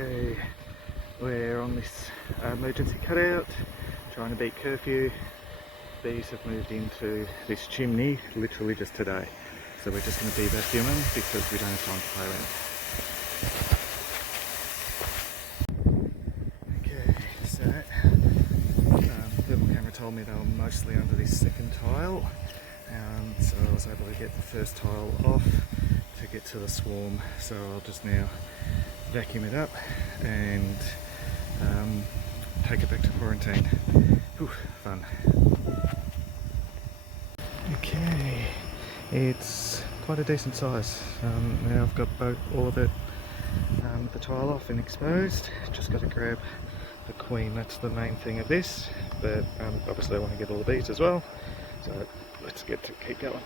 Okay, we're on this emergency cutout, trying to beat curfew. Bees have moved into this chimney literally just today, so we're just going to be vacuuming because we don't have time to play around. Okay, so thermal camera told me they were mostly under this second tile, so I was able to get the first tile off to get to the swarm. So I'll just now vacuum it up and take it back to quarantine. Whew, fun. Okay, it's quite a decent size. Now I've got all of it, the tile off and exposed. Just got to grab the queen, that's the main thing of this, but obviously I want to get all the bees as well, so let's keep going.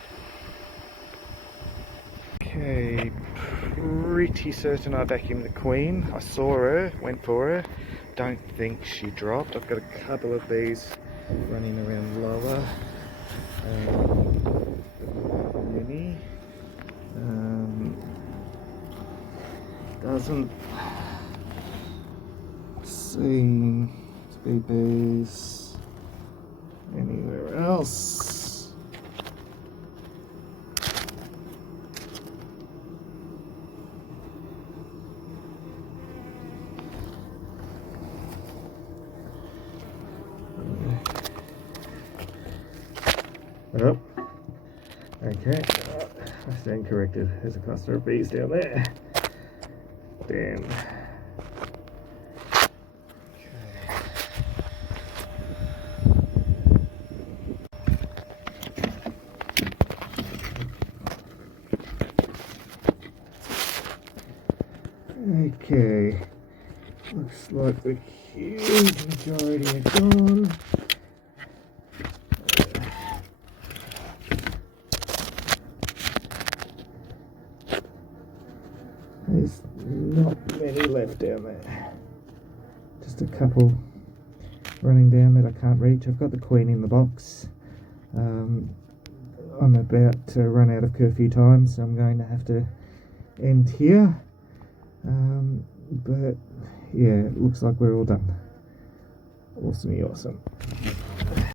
Okay, pretty certain I vacuumed the queen. I saw her, went for her, don't think she dropped. I've got a couple of bees running around lower. Uni. Doesn't seem to be bees anywhere else. Oh, okay, I stand corrected. There's a cluster of bees down there. Damn. Okay, looks like the huge majority are gone. There's not many left down there. Just a couple running down that I can't reach. I've got the queen in the box. I'm about to run out of curfew time, so I'm going to have to end here. But yeah, it looks like we're all done. Awesome.